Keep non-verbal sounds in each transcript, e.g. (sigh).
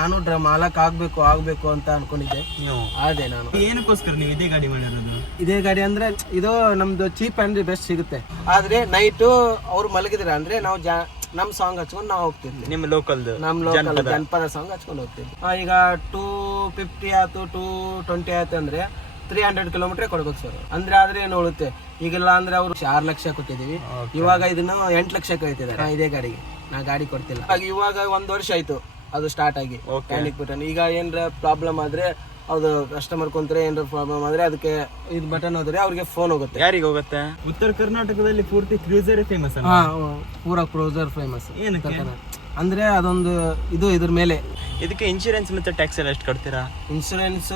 ನಾನು ಡ್ರಮ್ ಮಾಲಕ್ ಆಗ್ಬೇಕು ಆಗ್ಬೇಕು ಅಂತ ಅನ್ಕೊಂಡಿದ್ದೆ. ಅದೇ ನಾನು. ಏನಕ್ಕೋಸ್ಕರ ನೀವು ಇದೇ ಗಾಡಿ ಮಾಡಿರೋದು? ಇದೇ ಗಾಡಿ ಅಂದ್ರೆ ಇದು ನಮ್ದು ಚೀಪ್ ಅಂದ್ರೆ ಬೆಸ್ಟ್ ಸಿಗುತ್ತೆ. ಆದ್ರೆ ನೈಟು ಅವ್ರು ಮಲಗಿದ್ರೆ ಅಂದ್ರೆ ನಾವು ಜಾ ನಮ್ ಸಾಂಗ್ ಹಚ್ಕೊಂಡು ನಾವು ಹೋಗ್ತಿದ್ವಿ. ನಿಮ್ಮ ಲೋಕಲ್ದು ನಮ್ ಲೋಕಲ್ ಜನಪದ. ಸಾಂಗ್ ಹಚ್ಕೊಂಡು ಹೋಗ್ತಿದ್ವಿ. ಆ, ಈಗ ಟೂ ಫಿಫ್ಟಿ ಆಯ್ತು ಟೂ ಟ್ವೆಂಟಿ ಆಯ್ತು ಅಂದ್ರೆ ತ್ರೀ ಹಂಡ್ರೆಡ್ ಕಿಲೋಮೀಟರ್ ಕೊಡ್ಬೇಕು ಸರ್ ಅಂದ್ರೆ ಆದ್ರೆ ಏನು ಉಳುತ್ತೆ? ಈಗೆಲ್ಲ ಅಂದ್ರೆ ಅವ್ರು ಆರು ಲಕ್ಷ ಕೊಟ್ಟಿದೀವಿ ಇವಾಗ ಇದನ್ನ ಎಂಟು ಲಕ್ಷ ಕೈತಿದ್ದಾರೆ ಇದೇ ಗಾಡಿಗೆ. ನಾ ಗಾಡಿ ಕೊಡ್ತಿಲ್ಲ. ಇವಾಗ ಒಂದ್ ವರ್ಷ ಆಯ್ತು. ಅದು ಸ್ಟಾರ್ಟ್ ಆಗಿ. ಪ್ಯಾನಿಕ್ ಬಟನ್ ಈಗ ಏನರ ಪ್ರಾಬ್ಲಮ್ ಆದ್ರೆ ಅದು ಕಸ್ಟಮರ್ ಕುಂತ್ರೆ ಏನರ ಪ್ರಾಬ್ಲಮ್ ಆದ್ರೆ ಅದಕ್ಕೆ ಇದು ಬಟನ್ ಹೋದ್ರೆ ಅವ್ರಿಗೆ ಫೋನ್ ಹೋಗುತ್ತೆ. ಯಾರಿಗೆ ಹೋಗುತ್ತೆ? ಉತ್ತರ ಕರ್ನಾಟಕದಲ್ಲಿ ಪೂರ್ತಿ ಕ್ರೂಸರ್ ಫೇಮಸ್ ಹಾ ಪೂರಾ ಕ್ರೂಸರ್ ಫೇಮಸ್ ಏನಕ್ಕೆ? ಅಂದ್ರೆ ಅದೊಂದು ಇದು ಇದ್ರ ಮೇಲೆ. ಇದಕ್ಕೆ ಇನ್ಶೂರೆನ್ಸ್ ಮತ್ತೆ ಟ್ಯಾಕ್ಸ್ ಎಲ್ಲ ಎಷ್ಟು ಕಟ್ತೀರಾ? ಇನ್ಶೂರೆನ್ಸ್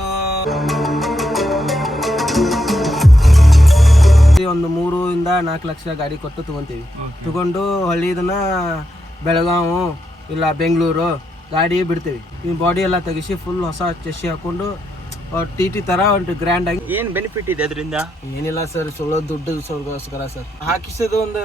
ಒಂದು ಮೂರು ಇಂದ ನಾಲ್ಕು ಲಕ್ಷ ಗಾಡಿ ಕೊಟ್ಟು ತಗೊಂತೀವಿ. ತಗೊಂಡು ಹಳ್ಳಿ ಇದನ್ನ ಬೆಳಗಾವು ಇಲ್ಲ ಬೆಂಗಳೂರು ಗಾಡಿ ಬಿಡ್ತೀವಿ. ಈ ಬಾಡಿ ಎಲ್ಲ ತೆಗಿಸಿ ಫುಲ್ ಹೊಸ ಚಶಿ ಹಾಕೊಂಡು ಟಿ ಟಿ ತರ ಒಂದು ಗ್ರ್ಯಾಂಡ್ ಆಗಿ. ಏನ್ ಬೆನಿಫಿಟ್ ಇದೆ ಅದರಿಂದ? ಏನಿಲ್ಲ ಸರ್ ಸುಳ್ಳೋ ದುಡ್ಡು ಸುಳ್ಳಗೋಸ್ಕರ ಸರ್ ಹಾಕಿಸಿದ ಒಂದು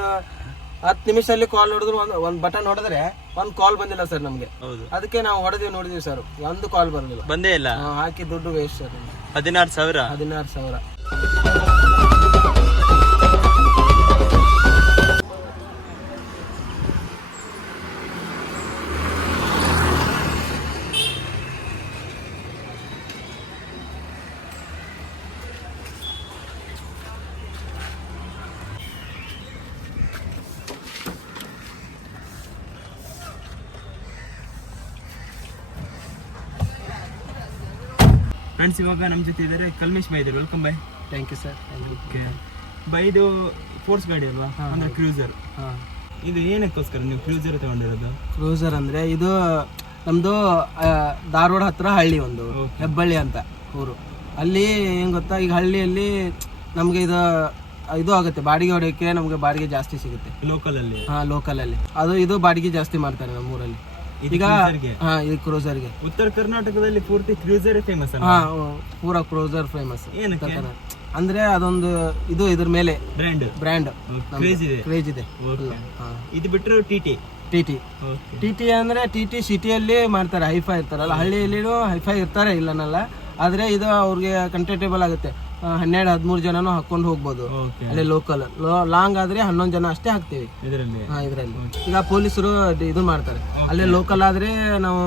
ಹತ್ತು ನಿಮಿಷದಲ್ಲಿ ಕಾಲ್ ಹೊಡೆದ್ರು ಒಂದು ಒಂದು ಬಟನ್ ಹೊಡೆದ್ರೆ ಒಂದು ಕಾಲ್ ಬಂದಿಲ್ಲ ಸರ್ ನಮಗೆ. ಹೌದು. ಅದಕ್ಕೆ ನಾವು ಹೊಡೆದಿವಿ ನೋಡಿದೀವಿ ಸರ್ ಒಂದು ಕಾಲ್ ಬರಲಿಲ್ಲ ಬಂದೇ ಇಲ್ಲ. ಹಾಕಿ ದುಡ್ಡು ವೇಸ್ಟ್ ಸರ್ ಹದಿನಾರು ಸಾವಿರ. ಹದಿನಾರು ಸಾವಿರ. ಫ್ರೆಂಡ್ಸ್ ಇವಾಗ ನಮ್ಮ ಜೊತೆ ಇದ್ದಾರೆ ಕಲ್ಮೇಶ್ ಬೈ ಇದ್ದಾರೆ. Welcome by. Thank you sir okay by ಇದು ಫೋರ್ಸ್ ಗಾಡಿ ಅಲ್ವಾ? ಅಂದರೆ ಕ್ರೂಸರ್ ಹಾಂ. ಇದು ಏನಕ್ಕೋಸ್ಕರ ನೀವು ಕ್ರೂಸರ್ ತಗೊಂಡಿರೋದು? ಕ್ರೂಸರ್ ಅಂದರೆ ಇದು ನಮ್ಮದು ಧಾರವಾಡ ಹತ್ರ ಹಳ್ಳಿ ಒಂದು ಹೆಬ್ಬಳ್ಳಿ ಅಂತ ಊರು. ಅಲ್ಲಿ ಏನು ಗೊತ್ತಾ ಈಗ ಹಳ್ಳಿಯಲ್ಲಿ ನಮಗೆ ಇದು ಇದು ಆಗುತ್ತೆ ಬಾಡಿಗೆ ಹೊಡೆಯೋಕ್ಕೆ ನಮಗೆ ಬಾಡಿಗೆ ಜಾಸ್ತಿ ಸಿಗುತ್ತೆ. ಲೋಕಲಲ್ಲಿ ಹಾಂ ಲೋಕಲಲ್ಲಿ ಅದು ಇದು ಬಾಡಿಗೆ ಜಾಸ್ತಿ ಮಾಡ್ತಾರೆ ನಮ್ಮ ಊರಲ್ಲಿ ಈಗ? ಹಾಂ ಇದು ಕ್ರೂಸರ್ಗೆ ಉತ್ತರ ಕರ್ನಾಟಕದಲ್ಲಿ ಪೂರ್ತಿ ಕ್ರೂಸರ್ ಫೇಮಸ್ ಹಾ ಪೂರಾ ಕ್ರೂಸರ್ ಫೇಮಸ್ ಏನಕ್ಕೆ? ಅಂದ್ರೆ ಅದೊಂದು ಇದು ಇದ್ರ ಮೇಲೆ. ಬ್ರ್ಯಾಂಡ್ ಬ್ರ್ಯಾಂಡ್ ಕ್ರೇಜ್ ಇದೆ. ಕ್ರೇಜ್ ಇದೆ. ಬಿಟ್ಟರೆ T T T T T T ಅಂದ್ರೆ ಟಿ ಟಿ ಸಿಟಿಯಲ್ಲಿ ಮಾಡ್ತಾರೆ ಹೈಫೈ ಇರ್ತಾರಲ್ಲ ಹಳ್ಳಿಯಲ್ಲಿನೂ ಹೈಫೈ ಇರ್ತಾರೆ ಇಲ್ಲನಲ್ಲ. ಆದ್ರೆ ಇದು ಅವ್ರಿಗೆ ಕಂಫರ್ಟೇಬಲ್ ಆಗುತ್ತೆ. ಹನ್ನೆರಡು ಹದಿಮೂರು ಜನನು ಹಾಕೊಂಡು ಹೋಗ್ಬೋದು. ಅಲ್ಲಿ ಲೋಕಲ್ ಲಾಂಗ್ ಆದ್ರೆ ಹನ್ನೊಂದು ಜನ ಅಷ್ಟೇ ಹಾಕ್ತೀವಿ. ಇದರಲ್ಲಿ? ಈಗ ಪೊಲೀಸರು ಇದು ಮಾಡ್ತಾರೆ. ಅಲ್ಲೇ ಲೋಕಲ್ ಆದ್ರೆ ನಾವು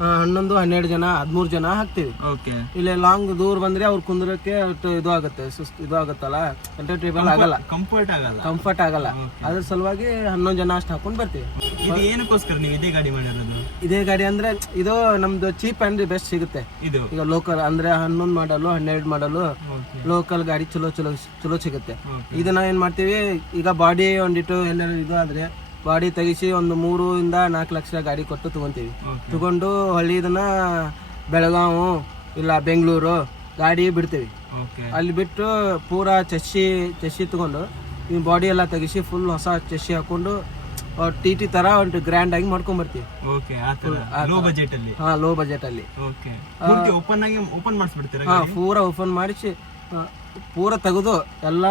ಹನ್ನೊಂದು ಹನ್ನೆರಡು ಜನ ಹದಿಮೂರು ಜನ ಹಾಕ್ತೀವಿ. ಓಕೆ ಇಲ್ಲಿ ಲಾಂಗ್ ದೂರ ಬಂದ್ರೆ ಅವ್ರು ಕುಂದ್ರಕ್ಕೆ ಅಷ್ಟು ಇದು ಆಗುತ್ತೆ ಸುಸ್ತು ಇದು ಆಗುತ್ತಲ್ಲ ಕಂಫರ್ಟೇಬಲ್ ಆಗಲ್ಲ. ಕಂಫರ್ಟ್ ಆಗಲ್ಲ. ಕಂಫರ್ಟ್ ಆಗಲ್ಲ. ಅದ್ರ ಸಲುವಾಗಿ ಹನ್ನೊಂದು ಜನ ಅಷ್ಟು ಹಾಕೊಂಡು ಬರ್ತೀವಿ. ಇದು ಏನಕ್ಕೋಸ್ಕರ ನೀವು ಇದೇ ಗಾಡಿ ಮಾಡಿರೋದು? ಇದೇ ಗಾಡಿ ಅಂದ್ರೆ ಇದು ನಮ್ದು ಚೀಪ್ ಅಂಡ್ ಬೆಸ್ಟ್ ಸಿಗುತ್ತೆ. ಇದು? ಈಗ ಲೋಕಲ್ ಅಂದ್ರೆ ಹನ್ನೊಂದು ಮಾಡಲು ಹನ್ನೆರಡು ಮಾಡಲು ಲೋಕಲ್ ಗಾಡಿ ಚಲೋ ಚಲೋ ಚಲೋ ಸಿಗುತ್ತೆ. ಇದನ್ನ ಏನ್ ಮಾಡ್ತೀವಿ ಈಗ ಬಾಡಿ ಒಂದಿಟ್ಟು ಎಲ್ಲರೂ ಇದು ಆದ್ರೆ ಬಾಡಿ ತೆಗಿಸಿ ಒಂದು ಮೂರು ಇಂದ ನಾಲ್ಕು ಲಕ್ಷ ಗಾಡಿ ಕೊಟ್ಟು ತಗೊಂತೀವಿ. ತಗೊಂಡು ಹಳ್ಳಿ ಇದನ್ನ ಬೆಳಗಾವು ಇಲ್ಲ ಬೆಂಗಳೂರು ಗಾಡಿ ಬಿಡ್ತೀವಿ. ಅಲ್ಲಿ ಬಿಟ್ಟು ಪೂರ ಚಸ್ಸಿ ಚಸ್ಸಿ ತಗೊಂಡು ಈ ಬಾಡಿ ಎಲ್ಲ ತೆಗಿಸಿ ಫುಲ್ ಹೊಸ ಚಸ್ಸಿ ಹಾಕೊಂಡು ಟಿ ಟಿ ತರ ಒಂದು ಗ್ರ್ಯಾಂಡ್ ಆಗಿ ಮಾಡ್ಕೊಂಡ್ ಬರ್ತೀವಿ. ಲೋ ಬಜೆಟ್ ಅಲ್ಲಿ. ಹಾ ಲೋ ಬಜೆಟ್ ಅಲ್ಲಿ. ಓಪನ್ ಆಗಿ ಓಪನ್ ಮಾಡಿಸ್ಬಿಡ್ತೀರಾ ಹಾ ಪೂರ ಓಪನ್ ಮಾಡಿಸಿ ಪೂರ ತೆಗೆದು ಎಲ್ಲ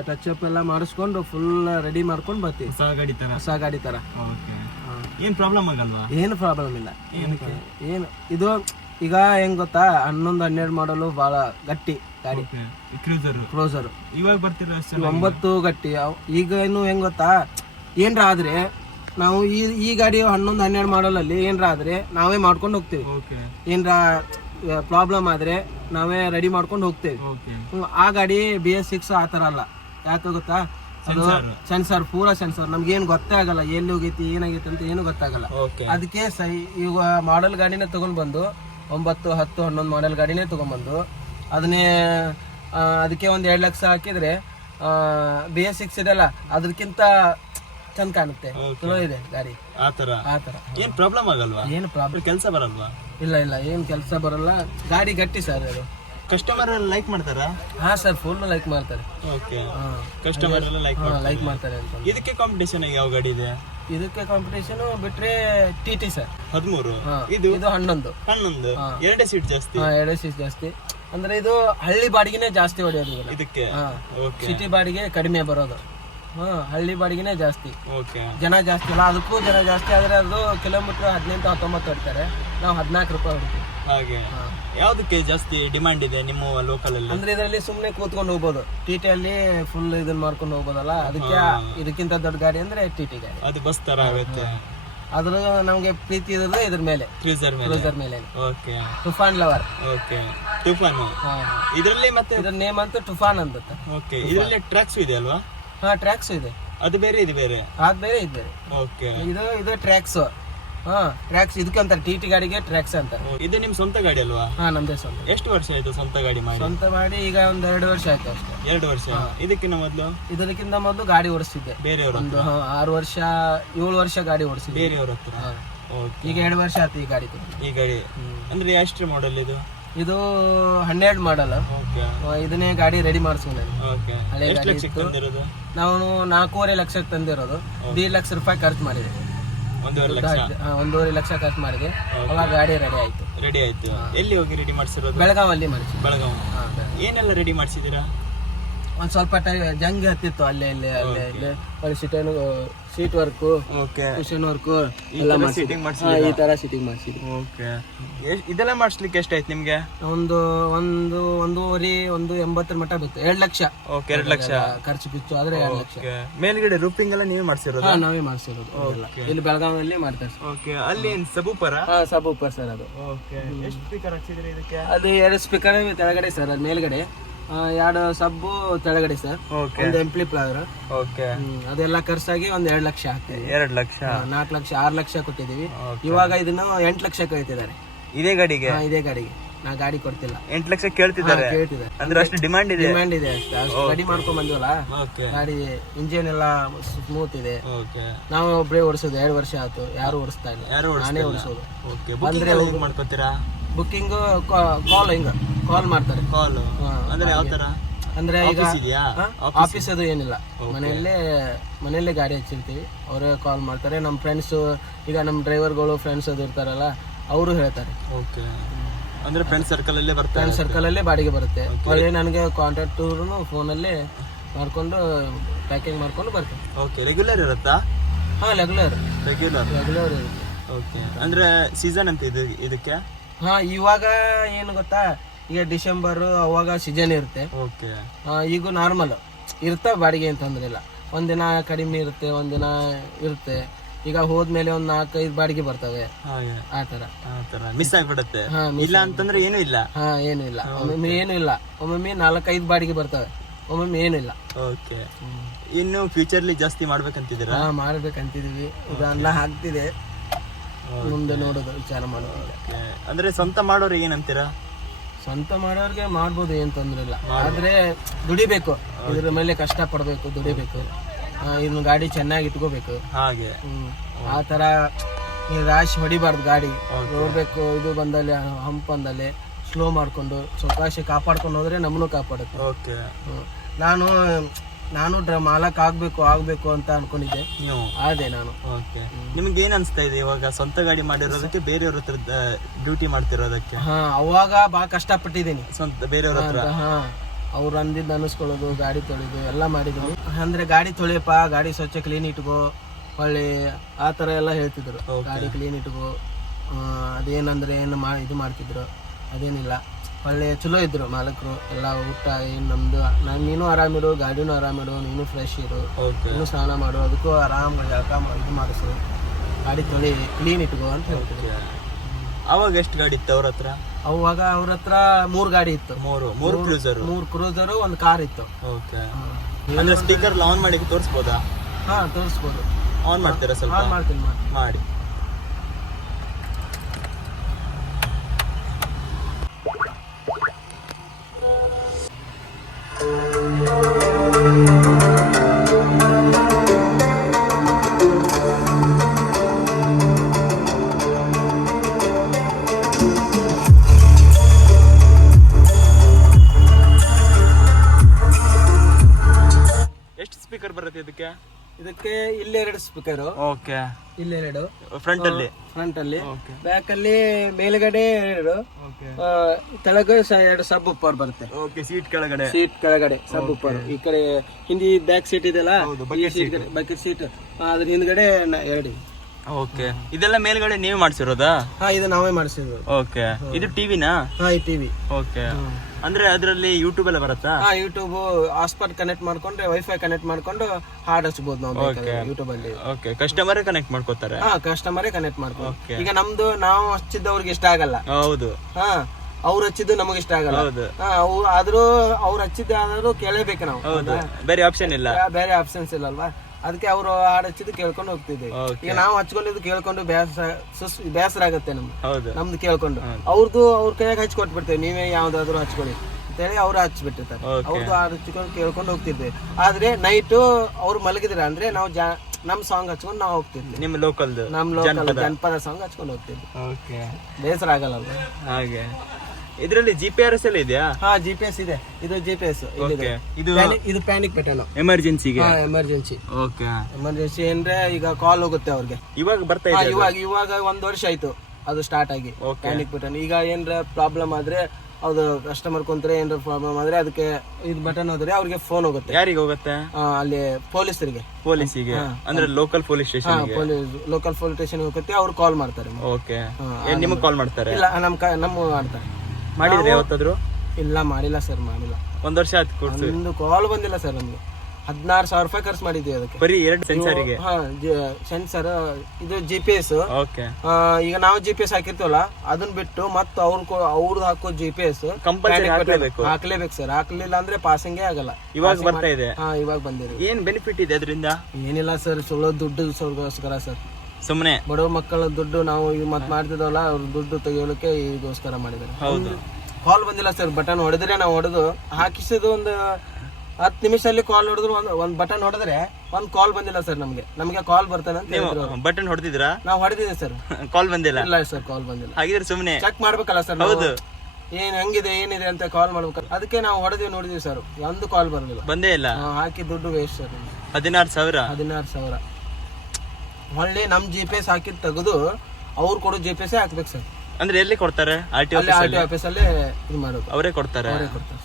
ಟಚ್ ಅಪ್ ಎಲ್ಲ ಮಾಡಿಸ್ಕೊಂಡು ಫುಲ್ ರೆಡಿ ಮಾಡ್ಕೊಂಡು ಬರ್ತೀವಿ. ಹೊಸ ಗಾಡಿ ತರ? ಹೊಸ ಗಾಡಿ ತರ. ಓಕೆ ಏನ್ ಪ್ರಾಬ್ಲಮ್ ಆಗಲ್ವಾ? ಏನು ಪ್ರಾಬ್ಲಮ್ ಇಲ್ಲ. ಏನಕ್ಕೆ? ಏನು ಇದು ಈಗ ಹೆಂಗ್ ಗೊತ್ತಾ? ಹನ್ನೊಂದು ಹನ್ನೆರಡು ಮಾಡಲು ಬಹಳ ಗಟ್ಟಿ ಗಾಡಿ. ಕ್ರೂಸರ್ ಕ್ರೋಸರ್ ಇವಾಗ ಬರ್ತಿರೋ ಅಷ್ಟು ಒಂಬತ್ತು ಗಟ್ಟಿ. ಅವ್- ಈಗ ಏನು ಹೆಂಗ್ ಗೊತ್ತಾ? ಏನ್ರ ಆದ್ರೆ ನಾವು ಈ ಈ ಗಾಡಿ ಹನ್ನೊಂದು ಹನ್ನೆರಡು ಮಾಡಲಲ್ಲಿ ಏನ್ರ ಆದ್ರೆ ನಾವೇ ಮಾಡ್ಕೊಂಡು ಹೋಗ್ತೀವಿ. ಓಕೆ ಏನ್ರ ಪ್ರಾಬ್ಲಮ್ ಆದ್ರೆ ನಾವೇ ರೆಡಿ ಮಾಡ್ಕೊಂಡು ಹೋಗ್ತೇವೆ. ಆ ಗಾಡಿ ಬಿ ಎಸ್ ಸಿಕ್ಸ್ ಆ ಥರ ಅಲ್ಲ. ಯಾಕೆ ಗೊತ್ತಾ? ಅದು ಸೆನ್ಸರ್ ಪೂರ ಸೆನ್ಸರ್ ನಮ್ಗೆ ಏನು ಗೊತ್ತೇ ಆಗಲ್ಲ ಎಲ್ಲಿ ಹೋಗೈತಿ ಏನಾಗೈತಿ ಅಂತ ಏನು ಗೊತ್ತಾಗಲ್ಲ. ಅದಕ್ಕೆ ಸೈ ಈಗ ಮಾಡೆಲ್ ಗಾಡಿನೇ ತಗೊಂಡ್ ಬಂದು ಒಂಬತ್ತು ಹತ್ತು ಹನ್ನೊಂದು ಮಾಡೆಲ್ ಗಾಡಿನೇ ತಗೊಂಡ್ಬಂದು ಅದನ್ನೇ ಅದಕ್ಕೆ ಒಂದು ಎರಡು ಲಕ್ಷ ಹಾಕಿದ್ರೆ ಬಿ ಎಸ್ ಸಿಕ್ಸ್ ಇದೆಲ್ಲ ಅದಕ್ಕಿಂತ ಚಂದ ಕಾಣುತ್ತೆ. ಚಲೋ ಇದೆ ಗಾಡಿ. ಆ ಆತರ ಆ ಥರ. ಏನ್ ಪ್ರಾಬ್ಲಮ್ ಆಗಲ್ವಾ? ಏನು ಪ್ರಾಬ್ಲಮ್ ಕೆಲಸ ಬರಲ್ವಾ? ಇಲ್ಲ ಇಲ್ಲ ಏನು ಕೆಲಸ ಬರಲ್ಲ. ಗಾಡಿ ಗಟ್ಟಿ ಸರ್ ಅದು. ಕಸ್ಟಮರ್ ಲೈಕ್ ಮಾಡ್ತಾರಾ? ಹಾ ಸರ್ ಫುಲ್ ಲೈಕ್ ಮಾಡ್ತಾರೆ. ಓಕೆ ಕಸ್ಟಮರ್ ಎಲ್ಲ ಲೈಕ್ ಲೈಕ್ ಮಾಡ್ತಾರೆ. ಅಂತ. ಇದಕ್ಕೆ ಕಾಂಪಿಟೇಷನ್ ಯಾವ ಗಾಡಿ ಇದೆ? ಇದಕ್ಕೆ ಕಾಂಪಿಟೇಷನ್ ಬಿಟ್ರೆ ಟಿ ಟಿ ಸರ್ ಹದಿಮೂರು? ಇದು? ಇದು ಹನ್ನೊಂದು. ಹನ್ನೊಂದು. ಎರಡೇ ಸೀಟ್ ಜಾಸ್ತಿ? ಹಾ ಎರಡೇ ಸೀಟ್ ಜಾಸ್ತಿ. ಅಂದ್ರೆ ಇದು ಹಳ್ಳಿ ಬಾಡಿಗೆನೇ ಜಾಸ್ತಿ ಹೊಡೆಯೋದು ಇದಕ್ಕೆ? ಸಿಟಿ ಬಾಡಿಗೆ ಕಡಿಮೆ ಬರೋದು. ಹಾ ಹಳ್ಳಿ ಬಾಡಿಗೆನೇ ಜಾಸ್ತಿ. ಓಕೆ. ಜನ ಜಾಸ್ತಿ ಅಲ್ಲ ಅದಕ್ಕೂ ಜನ ಜಾಸ್ತಿ ಆದ್ರೆ ಅದು ಕಿಲೋಮೀಟರ್ ಹದಿನೆಂಟು ಹತ್ತೊಂಬತ್ತು ಹೊಡ್ತಾರೆ. ನಾವು ಹದಿನಾಲ್ಕು ರೂಪಾಯಿ ಹೊಡ್ತೀವಿ. ಹಾಗೆ. ಯಾವ್ದಕ್ಕೆ ಜಾಸ್ತಿ ಡಿಮ್ಯಾಂಡ್ ಇದೆ ನಿಮ್ಮ ಲೋಕಲ್ ಅಲ್ಲಿ? ಅಂದ್ರೆ ಇದರಲ್ಲಿ ಸುಮ್ಮನೆ ಕೂತ್ಕೊಂಡು ಹೋಗ್ಬೋದು. ಟಿ ಟಿ ಅಲ್ಲಿ ಫುಲ್ ಇದನ್ನ ಮಾಡ್ಕೊಂಡು ಹೋಗ್ಬೋದಲ್ಲ ಅದಕ್ಕೆ ಇದಕ್ಕಿಂತ ದೊಡ್ಡ ಗಾಡಿ ಅಂದ್ರೆ ಟಿ ಟಿ ಗಾಡಿ. ಅದು ಬಸ್ ತರ ಆಗುತ್ತೆ. ಅದ್ರ ನಮ್ಗೆ ಪ್ರೀತಿ ಇದ್ರೆ ಇದ್ರ ಮೇಲೆ. ಕ್ರೂಸರ್ ಮೇಲೆ. ಕ್ರೂಸರ್ ಮೇಲೆ. Okay. Toofan lover okay. Toofan ಇದರಲ್ಲಿ ಮತ್ತೆ? ಇದರ ನೇಮ್ ಅಂತ ಟುಫಾನ್ ಅಂತ ಓಕೆ. ಇದರಲ್ಲಿ ಟ್ರ್ಯಾಕ್ಸ್ ಇದೆ ಅಲ್ವಾ? ಹಾ ಟ್ರ್ಯಾಕ್ಸ್ ಇದೆ. ಅದು ಬೇರೆ ಇದೆ ಬೇರೆ. ಅದು ಬೇರೆ ಇದೆ ಬೇರೆ ಓಕೆ. ಇದು ಇದು ಟ್ರ್ಯಾಕ್ಸ್ ಹಾ ಟ್ರ್ಯಾಕ್ಸ್ ಇದಕ್ಕೆ ಅಂತಾರೆ ಟಿ ಟಿ ಗಾಡಿಗೆ ಟ್ರ್ಯಾಕ್ಸ್ ಅಂತ ಇದು ನಿಮ್ ಸ್ವಂತ ಗಾಡಿ ಅಲ್ವಾ? ಹಾ ನಮ್ದೇ ಸ್ವಂತ. ಎಷ್ಟು ವರ್ಷ ಆಯ್ತು ಸ್ವಂತ ಗಾಡಿ ಮಾಡಿ? ಸ್ವಂತ ಮಾಡಿ ಈಗ ಒಂದ್ ಎರಡು ವರ್ಷ ಆಯ್ತು ಅಷ್ಟೇ. ಎರಡು ವರ್ಷ. ಇದಕ್ಕಿಂತ ಮೊದಲು? ಇದಕ್ಕಿಂತ ಮೊದಲು ಗಾಡಿ ಓಡಿಸ್ತಿದ್ದೆ. ಬೇರೆಯವರು ಒಂದು ಹಾ, ಆರು ವರ್ಷ ಏಳು ವರ್ಷ ಗಾಡಿ ಓಡಿಸಿದ್ದೆ ಬೇರೆಯವ್ರ ಹತ್ರ? ಹಾ. ಓಕೆ. ಈಗ ಎರಡು ವರ್ಷ ಆಯ್ತು ಈ ಗಾಡಿ. ಈ ಗಾಡಿ. ಅಂದ್ರೆ ಎಷ್ಟು ಮಾಡೆಲ್ ಇದು? ಇದು ಹನ್ನೆರಡು ಮಾಡಲ್ಲ. ಇದನ್ನೇ ಗಾಡಿ ರೆಡಿ ಓಕೆ. ಹಳೆ ಗಾಡಿ ನಾವು ನಾಲ್ಕೂವರೆ ಲಕ್ಷಕ್ಕೆ ತಂದಿರೋದು. ದೀಡ್ ಲಕ್ಷ ರೂಪಾಯಿ ಖರ್ಚು ಮಾಡಿದೆ. ಒಂದೂವರೆ ಲಕ್ಷ? ಖರ್ಚು ಮಾಡಿದೆ. ಅವಾಗ ಗಾಡಿ ರೆಡಿ ಆಯ್ತು. ರೆಡಿ ಆಯ್ತು. ಎಲ್ಲಿ ಹೋಗಿ ರೆಡಿ ಮಾಡಿಸಿರೋದು? ಬೆಳಗಾವಲ್ಲಿ ಮಾಡಿಸಿ ಬೆಳಗಾವ್. ಏನೆಲ್ಲ ರೆಡಿ ಮಾಡಿಸಿದೀರಾ ಒಂದ್ ಸ್ವಲ್ಪ ಟೈ ಜಂಗ್ ಹತ್ತಿತ್ತು. ಅಲ್ಲೇ ಅಲ್ಲೇ ಅಲ್ಲೇ ಇಲ್ಲೇ. ಅಲ್ಲಿ ಸಿಟನ್ seat work okay cushion work ಎಲ್ಲ ಸೀಟಿಂಗ್ ಮಾಡಿಸಿ ಈ ತರ ಸೀಟಿಂಗ್ ಮಾಡಿಸಿದ್ವಿ. ಓಕೆ ಇದೆಲ್ಲ ಮಾಡಿಸ್ಲಿಕ್ಕೆ ಎಷ್ಟಾಯ್ತು ನಿಮ್ಗೆ? ಒಂದು ಒಂದು ಒಂದೂವರೆ ಒಂದು ಎಂಬತ್ತರ ಮಟ್ಟ ಬಿತ್ತು. ಎರಡು ಲಕ್ಷ. ಓಕೆ ಎರಡು ಲಕ್ಷ. ಖರ್ಚು ಬಿತ್ತು ಆದ್ರೆ ಎರಡು ಲಕ್ಷ. ಮೇಲ್ಗಡೆ ರೂಪಿಂಗ್ ಎಲ್ಲ ನೀವೇ ಮಾಡಿಸಿರೋದು? ನಾವೇ ಮಾಡಿಸಿರೋದು. ಇಲ್ಲಿ ಬೆಳಗಾವಿಯಲ್ಲಿ ಮಾಡ್ತಾರೆ ಓಕೆ ಅಲ್ಲಿ ಸಬೂಪರ? ಹಾ ಸಬೂಪರ್ ಸರ್ ಅದು. ಓಕೆ ಎಷ್ಟು ಸ್ಪೀಕರ್ ಹಾಕ್ಸಿದ್ರಿ ಇದಕ್ಕೆ? ಅದು ಎರಡು ಸ್ಪೀಕರ್ ಕೆಳಗಡೆ ಸರ್ ಅದು ಮೇಲ್ಗಡೆ. ಎರಡು ಸಬ್ಬು ತೆಳಗಡೆ ಸರ್. ಓಕೆ ಒಂದು ಎಂಪ್ಲಿ ಪ್ಲವರ್ ಓಕೆ ಅದೆಲ್ಲ ಖರ್ಚಾಗಿ ಒಂದ್ ಎರಡ್ ಲಕ್ಷ ಆಗ್ತಿದೆ. ಎರಡು ಲಕ್ಷ? ನಾಲ್ಕು ಲಕ್ಷ ಆರು ಲಕ್ಷ ಕೊಟ್ಟಿದೀವಿ ಇವಾಗ ಇದನ್ನು ಎಂಟ್ ಲಕ್ಷ ಕೇಳ್ತಿದ್ದಾರೆ. ಇದೇ ಗಾಡಿಗೆ? ಇದೇ ಗಾಡಿಗೆ. ನಾ ಗಾಡಿ ಕೊಡ್ತಿಲ್ಲ. ಎಂಟ್ ಲಕ್ಷ ಕೇಳ್ತಿದ್ದಾರೆ? ಕೇಳ್ತಿದ್ದಾರೆ. ಅಂದ್ರೆ ಅಷ್ಟು ಡಿಮಾಂಡ್ ಇದೆ? ಡಿಮ್ಯಾಂಡ್ ಇದೆ ಅಷ್ಟೇ. ಅಷ್ಟು ರೆಡಿ ಮಾಡ್ಕೊಂಡ್ ಬಂದಿವಲ್ಲ? ಗಾಡಿ ಇಂಜಿನ್ ಎಲ್ಲ ಸ್ಮೂತ್ ಇದೆ. ನಾವು ಒಬ್ಬರೇ ಓಡಿಸೋದು. ಎರಡು ವರ್ಷ ಆಯ್ತು. ಯಾರು ಓಡಿಸ್ತಾ ಇಲ್ಲ. ನಾನೇ ಓಡಿಸೋದು. ಹೇಗೆ ಮಾಡ್ಕೋತೀರಾ? ಬುಕ್ಕಿಂಗ್ ಕಾಲ್ ಹಿಂಗ? ಕಾಲ್ ಮಾಡ್ತಾರೆ. ಕಾಲ್ ಅಂದ್ರೆ ಯಾವ ತರ? ಅಂದ್ರೆ ಈಗ ಆಫೀಸ್ ಅದು ಏನಿಲ್ಲ. ಮನೆಯಲ್ಲೇ ಮನೆಯಲ್ಲೇ ಗಾಡಿ ಹಚ್ಚಿರ್ತೀವಿ. ಅವರೇ ಕಾಲ್ ಮಾಡ್ತಾರೆ. ನಮ್ಮ ಫ್ರೆಂಡ್ಸ್ ಈಗ ನಮ್ಮ ಡ್ರೈವರ್ಗಳು ಫ್ರೆಂಡ್ಸ್ ಅದು ಇರ್ತಾರಲ್ಲ ಅವರು ಹೇಳ್ತಾರೆ. ಓಕೆ ಅಂದ್ರೆ ಫ್ರೆಂಡ್ ಸರ್ಕಲ್ ಅಲ್ಲೇ ಬರ್ತಾರೆ ಫ್ರೆಂಡ್ ಸರ್ಕಲ್ ಅಲ್ಲೇ ಬಾಡಿಗೆ ಬರುತ್ತೆ. ಅವರೇ ನನಗೆ ಕಾಂಟ್ಯಾಕ್ಟ್ ಫೋನಲ್ಲೇ ಮಾಡ್ಕೊಂಡು ಪ್ಯಾಕಿಂಗ್ ಮಾಡ್ಕೊಂಡು ಬರ್ತೀನಿ ಓಕೆ ರೆಗ್ಯುಲರ್ ಇರುತ್ತಾ? ಹಾ ರೆಗ್ಯುಲರ್ ರೆಗ್ಯುಲರ್ ರೆಗ್ಯುಲರ್ ಇರುತ್ತೆ. ಓಕೆ ಅಂದ್ರೆ ಸೀಸನ್ ಅಂತ ಇದು ಇದಕ್ಕೆ? ಹಾ ಇವಾಗ ಏನು ಗೊತ್ತಾ? ಈಗ ಡಿಸೆಂಬರ್ ಅವಾಗ ಸೀಸನ್ ಇರುತ್ತೆ. ಓಕೆ. ಈಗ ನಾರ್ಮಲ್ ಇರ್ತಾವ ಬಾಡಿಗೆ ಅಂತ ಅಂದ್ರೆ ಇಲ್ಲ. ಒಂದಿನ ಕಡಿಮೆ ಇರುತ್ತೆ ಒಂದಿನ ಇರುತ್ತೆ. ಈಗ ಹೋದ್ಮೇಲೆ ಒಂದ್ ನಾಲ್ಕೈದು ಬಾಡಿಗೆ ಬರ್ತವೆ. ಆತರ ಮಿಸ್ ಆಗ್ಬಿಡುತ್ತೆ. ಇಲ್ಲ ಅಂತಂದ್ರೆ ಏನು ಇಲ್ಲ. ಹಾ ಏನು ಇಲ್ಲ. ಒಮ್ಮೊಮ್ಮೆ ಏನು ಇಲ್ಲ. ಒಮ್ಮೊಮ್ಮೆ ನಾಲ್ಕೈದು ಬಾಡಿಗೆ ಬರ್ತವೆ. ಒಮ್ಮೊಮ್ಮೆ ಏನು ಇಲ್ಲ. ಓಕೆ. ಇನ್ನು ಫ್ಯೂಚರ್ಲಿ ಜಾಸ್ತಿ ಮಾಡ್ಬೇಕಂತಿದ್ದೀರಾ? ಹಾ ಮಾಡ್ಬೇಕಂತಿದೀವಿ ಇದೆಲ್ಲ ಆಗ್ತಿದೆ ಮುಂದೆ ನೋಡೋದು ವಿಚಾರ ಮಾಡೋದು. ಅಂದ್ರೆ ಸ್ವಂತ ಮಾಡೋರಿಗೆ ಏನಂತೀರಾ? ಸ್ವಂತ ಮಾಡೋರಿಗೆ ಮಾಡ್ಬೋದು ಏನ್ ತೊಂದ್ರೆ ಇಲ್ಲ. ಆದ್ರೆ ದುಡಿಬೇಕು. ಇದ್ರ ಮೇಲೆ ಕಷ್ಟ ಪಡ್ಬೇಕು ದುಡಿಬೇಕು. ಇದನ್ನ ಗಾಡಿ ಚೆನ್ನಾಗಿ ಇಟ್ಕೋಬೇಕು. ಹಾಗೆ. ಆ ತರ ಈ ರಾಶಿ ಹೊಡಿಬಾರ್ದು ಗಾಡಿ. ನೋಡ್ಬೇಕು ಇದು ಬಂದಲ್ಲಿ ಹಂಪ್ ಬಂದಲ್ಲಿ ಸ್ಲೋ ಮಾಡ್ಕೊಂಡು ಸ್ವಲ್ಪ ಕಾಪಾಡ್ಕೊಂಡು ಹೋದ್ರೆ ನಮ್ಮನ್ನು ಕಾಪಾಡುತ್ತೆ. ಓಕೆ. ನಾನು ನಾನು ಡ್ರಮ್ ಮಾಲಕ್ ಆಗ್ಬೇಕು ಆಗ್ಬೇಕು ಅಂತ ಅನ್ಕೊಂಡಿದ್ದೆ. ಅದೇ ಆದೆ ನಾನು. ಓಕೆ ನಿಮ್ಗೆ ಏನ್ ಅನ್ಸ್ತಾ ಇದೆ ಇವಾಗ? ಸ್ವಂತ ಗಾಡಿ ಮಾಡಿರೋದಕ್ಕೆ ಬೇರೆಯವ್ರ ಹತ್ರ ಡ್ಯೂಟಿ ಮಾಡ್ತಿರೋದಕ್ಕೆ? ಹಾ ಅವಾಗ ಬಾ ಕಷ್ಟಪಟ್ಟಿದ್ದೀನಿ. ಸ್ವಂತ ಬೇರೆಯವ್ರ ಹತ್ರ? ಹಾ. ಅವ್ರು ಅಂದಿದ್ದು ಅನಿಸ್ಕೊಳ್ಳೋದು ಗಾಡಿ ತೊಳೆದು ಎಲ್ಲ ಮಾಡಿದ್ರು ಅಂದ್ರೆ ಗಾಡಿ ತೊಳೆಯಪ್ಪ ಗಾಡಿ ಸ್ವಚ್ಛ ಕ್ಲೀನ್ ಇಟ್ಕೋ ಹೊಳ್ಳಿ ಆ ಥರ ಎಲ್ಲ ಹೇಳ್ತಿದ್ರು. ಗಾಡಿ ಕ್ಲೀನ್ ಇಟ್ಕೋ ಅದೇನಂದ್ರೆ ಏನು ಮಾ ಇದು ಮಾಡ್ತಿದ್ರು. ಅದೇನಿಲ್ಲ. ಒಳ್ಳೆ ಚಲೋ ಇದ್ರು ಮಾಲಕರು. ಎಲ್ಲ ಊಟ ಏನು ನಮ್ದು ನಾನು ನೀನು ಆರಾಮಿರು ಗಾಡಿನೂ ಆರಾಮಿಡು ನೀನು ಫ್ರೆಶ್ ಇರು. ನೀನು ಸ್ನಾನ ಮಾಡು ಅದಕ್ಕೂ ಆರಾಮ್ ಜಳಕ ಇದು ಮಾಡಿಸು. ಗಾಡಿ ತೊಳಿ ಕ್ಲೀನ್ ಇಟ್ಕೋ ಅಂತ ಹೇಳ್ತಿದ್ರು. ಅವಾಗ ಎಷ್ಟು ಗಾಡಿ ಇತ್ತು ಅವ್ರ ಹತ್ರ? ಅವಾಗ ಅವ್ರ ಹತ್ರ ಮೂರ್ ಗಾಡಿ ಇತ್ತು. ಮೂರು ಮೂರು ಕ್ರೂಸರ್ ಮೂರು ಕ್ರೂಸರ್ ಒಂದು ಕಾರ್ ಇತ್ತು. ಓಕೆ ಅಂದ್ರೆ ಸ್ಪೀಕರ್ ಆನ್ ಮಾಡಿ ತೋರಿಸ್ಬೋದಾ? ಹಾ ತೋರಿಸ್ಬೋದು. ಆನ್ ಮಾಡ್ತೀರಾ ಸ್ವಲ್ಪ? ಮಾಡ್ತೀನಿ ಮಾಡ್ತೀನಿ. ಮಾಡಿ. ಬರುತ್ತೆ ಇದಕ್ಕೆ? ಇದಕ್ಕೆ ಇಲ್ಲೆರಡು ಸ್ಪೀಕರ್ ಓಕೆ. ಇಲ್ಲೆರಡು ಫ್ರಂಟ್ ಅಲ್ಲಿ? ಫ್ರಂಟ್ ಅಲ್ಲಿ. ಬ್ಯಾಕ್ ಅಲ್ಲಿ ಮೇಲ್ಗಡೆ ಎರಡು. ಕೆಳಗೆ ಎರಡು ಸಬ್ ಉಪ್ಪರ್ ಬರುತ್ತೆ. ಓಕೆ ಸೀಟ್ ಕೆಳಗಡೆ. ಸೀಟ್ ಕೆಳಗಡೆ ಸಬ್ ಉಪ್ಪರ್ ಈ ಕಡೆ ಹಿಂದಿ ಬ್ಯಾಕ್ ಸೀಟ್ ಇದೆಲ್ಲ ಬಕೆಟ್ ಸೀಟ್ ಅದ್ರ ಹಿಂದ್ಗಡೆ ಎರಡು. ಓಕೆ. ಇದೆಲ್ಲ ಮೇಲ್ಗಡೆ ನೀವು ಮಾಡ್ಸಿರೋದಾ? ಹಾ ಇದು ನಾವೇ ಮಾಡ್ಸಿರೋದು. ಓಕೆ. ಇದು ಟಿವಿನಾ ಹಾ ಈ ಟಿವಿ ಓಕೆ. ಅಂದ್ರೆ ಅದರಲ್ಲಿ ಯೂಟ್ಯೂಬ್ ಎಲ್ಲ ಬರುತ್ತಾ? ಹಾ ಯೂಟ್ಯೂಬ್ ಹಾಟ್ಸ್ಪಾಟ್ ಕನೆಕ್ಟ್ ಮಾಡ್ಕೊಂಡ್ರೆ ವೈಫೈ ಕನೆಕ್ಟ್ ಮಾಡ್ಕೊಂಡು ಹಾಡ್ ಹಚ್ಬೋದು ನಾವು ಯೂಟ್ಯೂಬ್ ಅಲ್ಲಿ. ಓಕೆ ಕಸ್ಟಮರ್ ಕನೆಕ್ಟ್ ಮಾಡ್ಕೋತಾರೆ? ಹಾ ಕಸ್ಟಮರ್ ಕನೆಕ್ಟ್ ಮಾಡ್ಕೊಂಡು ಈಗ ನಮ್ದು ನಾವು ಹಚ್ಚಿದ್ದವ್ರಿಗೆ ಇಷ್ಟ ಆಗಲ್ಲ. ಹೌದು. ಹಾ ಅವ್ರು ಹಚ್ಚಿದ್ದು ನಮಗೆ ಇಷ್ಟ ಆಗಲ್ಲ. ಹೌದು. ಹಾ ಅವ್ರು ಆದ್ರೂ ಅವ್ರು ಹಚ್ಚಿದ್ದೆ ಆದ್ರೂ ಕೇಳಬೇಕು ನಾವು. ಹೌದು. ಬೇರೆ ಆಪ್ಷನ್ ಇಲ್ಲ. ಬೇರೆ ಆಪ್ಷನ್ಸ್ ಇಲ್ಲಲ್ವಾ? ಅದಕ್ಕೆ ಅವರು ಹಾಡು ಹಚ್ಚಿದ್ದು ಕೇಳ್ಕೊಂಡು ಹೋಗ್ತಿದ್ದೆ. ಈಗ ನಾವು ಹಚ್ಕೊಂಡಿದ್ದು ಕೇಳ್ಕೊಂಡು ಬೇಸರ ಸುಸ್ ಬೇಸರ ಆಗುತ್ತೆ ನಮ್ಗೆ ಹೌದು. ನಮ್ದು ಕೇಳ್ಕೊಂಡು. ಅವ್ರದ್ದು ಅವ್ರ ಕೈಯಾಗ ಹಚ್ಕೊಟ್ಬಿಡ್ತೇವೆ. ನೀವೇ ಯಾವ್ದಾದ್ರು ಹಚ್ಕೊಳ್ಳಿ. ಅಂತೇಳಿ ಅವ್ರು ಹಚ್ಬಿಟ್ಟಿರ್ತಾರೆ. ಅವ್ರದ್ದು ಹಾಡು ಹಚ್ಕೊಂಡು ಕೇಳ್ಕೊಂಡು ಹೋಗ್ತಿದ್ದೆ. ಆದ್ರೆ ನೈಟು ಅವ್ರು ಮಲಗಿದ್ರೆ ಅಂದ್ರೆ ನಾವು ಜಾ ನಮ್ ಸಾಂಗ್ ಹಚ್ಕೊಂಡು ನಾವು ಹೋಗ್ತಿದ್ವಿ. ನಿಮ್ಮ ಲೋಕಲ್ ನಮ್ ಲೋಕಲ್ ಜನಪದ. ಸಾಂಗ್ ಹಚ್ಕೊಂಡು ಹೋಗ್ತಿದ್ವಿ. ಬೇಸರ ಆಗಲ್ಲ ಹಾಗೆ. ಇದರಲ್ಲಿ ಜಿ ಪಿ ಆರ್ ಎಸ್ ಎಲ್ಲ ಇದೆಯಾ? ಹಾ ಜಿ ಪಿ ಎಸ್ ಇದೆ. ಇದು ಜಿ ಪಿ ಎಸ್ ಓಕೆ ಇದು. ಇದು ಪ್ಯಾನಿಕ್ ಬಟನ್ ಎಮರ್ಜೆನ್ಸಿಗೆ ಎಮರ್ಜೆನ್ಸಿ ಓಕೆ ಎಮರ್ಜೆನ್ಸಿ ಅಂದ್ರೆ ಈಗ ಕಾಲ್ ಹೋಗುತ್ತೆ ಅವ್ರಿಗೆ. ಇವಾಗ ಬರ್ತಾ ಹಾ, ಇದೆ ಇವಾಗ ಇವಾಗ ಒಂದ್ ವರ್ಷ ಆಯ್ತು ಅದು ಸ್ಟಾರ್ಟ್ ಆಗಿ. Okay. ಪ್ಯಾನಿಕ್ ಬಟನ್ ಈಗ ಏನ್ರ ಪ್ರಾಬ್ಲಮ್ ಆದ್ರೆ ಅದು ಕಸ್ಟಮರ್ ಕುಂತ್ರೆ ಏನ್ರ ಪ್ರಾಬ್ಲಮ್ ಆದ್ರೆ ಅದಕ್ಕೆ ಇದ್ ಬಟನ್ ಹೋದ್ರೆ ಅವ್ರಿಗೆ ಫೋನ್ ಹೋಗುತ್ತೆ. ಯಾರಿಗೆ ಹೋಗುತ್ತೆ? ಆ, ಅಲ್ಲಿ ಪೊಲೀಸರಿಗೆ. ಪೊಲೀಸಿಗೆ? ಅಂದ್ರೆ local police station police local police station ಹೋಗುತ್ತೆ ಅವ್ರು ಕಾಲ್ ಮಾಡ್ತಾರೆ ಓಕೆ ನಿಮಗೆ ಕಾಲ್ ಮಾಡ್ತಾರೆ? ಇಲ್ಲ ನಮ್ ಕ- ನಮ್ಮ ಮಾಡ್ತಾರೆ. ಮಾಡಿದ್ರೆ ಯಾವತ್ತಾದ್ರು? ಇಲ್ಲ ಮಾಡಿಲ್ಲ ಸರ್ ಮಾಡಿಲ್ಲ. ಒಂದ್ ವರ್ಷ ಆಯ್ತು ಕೊಡ್ಸು. ಒಂದು ಕಾಲ್ ಬಂದಿಲ್ಲ ಸರ್ ನಮ್ಗೆ ಹದಿನಾರು ಸಾವಿರ ರೂಪಾಯಿ ಖರ್ಚು ಮಾಡಿದ್ವಿ ಅದಕ್ಕೆ. ಬರೀ ಎರಡು ಸೆನ್ಸರ್ಗೆ ಹಾ ಸೆನ್ಸರ್ ಇದು ಜಿ ಪಿ ಎಸ್ ಓಕೆ ಈಗ ನಾವು ಜಿ ಪಿ ಎಸ್ ಹಾಕಿರ್ತೀವಲ್ಲ ಅದನ್ನ ಬಿಟ್ಟು ಮತ್ತೆ ಅವ್ರ ಅವ್ರದ್ದು ಹಾಕೋ ಜಿ ಪಿ ಎಸ್ ಹಾಕ್ಲೇಬೇಕು. ಹಾಕ್ಲೇಬೇಕು ಸರ್ ಹಾಕ್ಲಿಲ್ಲ ಅಂದ್ರೆ ಪಾಸಿಂಗೇ ಆಗಲ್ಲ. ಇವಾಗ ಬರ್ತಾ ಇದೆ. ಹಾ ಇವಾಗ ಬಂದಿದೆ. ಏನ್ ಬೆನಿಫಿಟ್ ಇದೆ ಅದರಿಂದ? ಏನಿಲ್ಲ ಸರ್ ಸುಳ್ಳು ದುಡ್ಡು ಸರ್ ಸುಮ್ಮನೆ ಬಡವ ಮಕ್ಕಳ ದುಡ್ಡು ನಾವು ಈಗ ಮತ್ ಮಾಡ್ತಿದ್ವಲ್ಲ ಅವ್ರ ದುಡ್ಡು ತೆಗಿಯೋಕೆ ಇದೋಸ್ಕರ ಮಾಡಿದ್ದಾರೆ. ಹೌದು. ಕಾಲ್ ಬಂದಿಲ್ಲ ಸರ್ ಬಟನ್ ಹೊಡೆದ್ರೆ ನಾವು ಹೊಡೆದು ಹಾಕಿಸಿದ ಒಂದು ನಿಮಿಷ ನಿಮಿಷದಲ್ಲಿ ಕಾಲ್ ಹೊಡೆದ್ರು ಒಂದು ಒಂದು ಬಟನ್ ಹೊಡೆದ್ರೆ ಒಂದು ಕಾಲ್ ಬಂದಿಲ್ಲ ಸರ್ ನಮಗೆ. ನಮಗೆ ಕಾಲ್ ಬರ್ತಾನೆ ಅಂತ ಹೇಳಿದ್ರು ಅವ್ರು. ಬಟನ್ ಹೊಡೆದಿದ್ರ ನಾವು ಹೊಡೆದಿದ್ದೀವಿ ಸರ್. (laughs) ಕಾಲ್ ಬಂದಿಲ್ಲ. ಇಲ್ಲ ಸರ್ ಕಾಲ್ ಬಂದಿಲ್ಲ. ಹಾಗಿದ್ರೆ ಸುಮ್ಮನೆ ಚೆಕ್ ಮಾಡ್ಬೇಕಲ್ಲ ಸರ್ ಹೌದು. ಏನ್ ಹೆಂಗಿದೆ ಏನಿದೆ ಅಂತ ಕಾಲ್ ಮಾಡ್ಬೇಕಲ್ಲ. ಅದಕ್ಕೆ ನಾವು ಹೊಡೆದಿವಿ ನೋಡಿದ್ವಿ ಸರ್. ಒಂದು ಕಾಲ್ ಬರಲಿಲ್ಲ. ಬಂದೇ ಇಲ್ಲ. ಹಾಕಿ ದುಡ್ಡು ವೇಸ್ಟ್ ಸರ್ ಹದಿನಾರು ಸಾವಿರ. ಹದಿನಾರು ಸಾವಿರ. ಹೊಳ್ಳಿ ನಮ್ ಜಿ ಪಿ ಎಸ್ ಹಾಕಿದ್ ತೆಗೆದು ಅವ್ರು ಕೊಡೋ ಜಿ ಪಿ ಎಸ್ ಹಾಕ್ಬೇಕು ಸರ್. ಅಂದ್ರೆ ಎಲ್ಲಿ ಕೊಡ್ತಾರೆ? ಆರ್ ಟಿ ಅಲ್ಲಿ ಆರ್ ಟಿ ಆಫೀಸ್ ಅಲ್ಲೇ? ಇದು ಮಾಡೋದು. ಅವರೇ ಕೊಡ್ತಾರೆ? ಅವರೇ ಕೊಡ್ತಾರೆ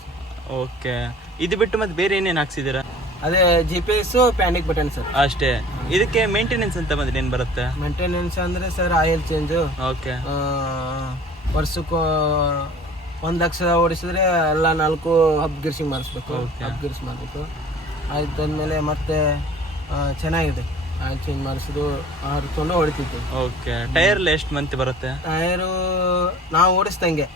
ಓಕೆ. ಇದು ಬಿಟ್ಟು ಮತ್ತೆ ಬೇರೆ ಏನೇನು ಹಾಕ್ಸಿದ್ದೀರಾ ಅದೇ G P S panic button sir. ಅಷ್ಟೇ. ಇದಕ್ಕೆ ಮೇಂಟೆನೆನ್ಸ್ ಅಂತ ಬಂದ್ರೆ ಏನ್ ಬರುತ್ತೆ? ಮೇಂಟೆನೆನ್ಸ್ ಅಂದ್ರೆ ಸರ್ ಆಯಿಲ್ ಚೇಂಜು ಓಕೆ. ವರ್ಷಕ್ಕೂ ಒಂದು ಲಕ್ಷ ಓಡಿಸಿದ್ರೆ ಎಲ್ಲ ನಾಲ್ಕು ಹಬ್ ಗಿರ್ಸಿಂಗ್ ಮಾಡಿಸ್ಬೇಕು. ಹಬ್ ಗಿರ್ಸ್ ಮಾಡಬೇಕು ಆಯ್ತಾದ್ಮೇಲೆ ಮತ್ತೆ ಚೆನ್ನಾಗಿದೆ. ಆಯಿಲ್ ಚೇಂಜ್ ಮಾಡಿಸಿದ್ದು ಹರ್ಕೊಂಡು ಹೊಡಿತಿತ್ತು. ಓಕೆ ಟೈರ್ ಎಷ್ಟು ಮಂತ್ ಬರುತ್ತೆ? ಟೈರು ನಾವು ಓಡಿಸ್ದಂಗೆ.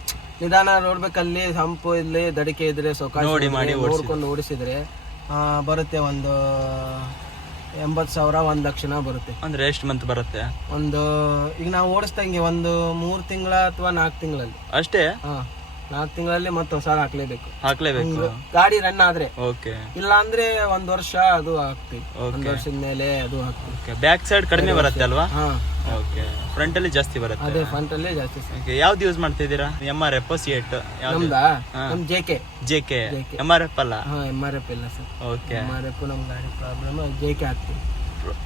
ನಿಧಾನ ನೋಡ್ಬೇಕಲ್ಲಿ ಹಂಪು ಇಲ್ಲಿ ದಡಿಕೆ ಇದ್ರೆ ಸೊಕಾಡಿ ನೋಡಿ ಮಾಡಿ ನೋಡ್ಕೊಂಡು ಓಡಿಸಿದ್ರೆ ಆ, ಬರುತ್ತೆ ಒಂದು ಎಂಬತ್ತು ಸಾವಿರ ಒಂದು ಲಕ್ಷನ ಬರುತ್ತೆ. ಅಂದ್ರೆ ಎಷ್ಟು ಮಂತ್ ಬರುತ್ತೆ? ಒಂದು ಈಗ ನಾವು ಓಡಿಸ್ದಂಗೆ ಒಂದು ಮೂರು ತಿಂಗಳ ಅಥವಾ ನಾಲ್ಕು ತಿಂಗಳಲ್ಲಿ. ಅಷ್ಟೇ? ಹಾ. ನಾಲ್ಕು ತಿಂಗಳಲ್ಲಿ ಮತ್ತೆ ಹೊಸ ಹಾಕ್ಲೇಬೇಕು? ಹಾಕ್ಲೇಬೇಕು ಗಾಡಿ ರನ್ ಆದ್ರೆ. ಓಕೆ. ಇಲ್ಲ ಅಂದ್ರೆ ಒಂದ್ ವರ್ಷ ಅದು ಹಾಕ್ತೀವಿ ಒಂದ್ ವರ್ಷದ ಮೇಲೆ ಅದು ಹಾಕ್ತೀವಿ ಬ್ಯಾಕ್ ಸೈಡ್ ಕಡಿಮೆ ಬರುತ್ತೆ ಅಲ್ವಾ? ಹಾ. ಓಕೆ ಫ್ರಂಟ್ ಅಲ್ಲಿ ಜಾಸ್ತಿ ಬರುತ್ತೆ. ಅದೇ ಫ್ರಂಟ್ ಅಲ್ಲಿ ಜಾಸ್ತಿ ಓಕೆ ಯಾವ್ದು ಯೂಸ್ ಮಾಡ್ತಾ ಇದ್ದೀರಾ M R F C eight ನಮ್ದಾ? ನಮ್ J K J K M R F ಅಲ್ಲ? ಹಾ ಎಂ ಆರ್ ಎಫ್ ಇಲ್ಲ sir. Okay. M R F ನಮ್ ಗಾಡಿ ಪ್ರಾಬ್ಲಮ್ ಜೆ ಕೆ ಹಾಕ್ತೀವಿ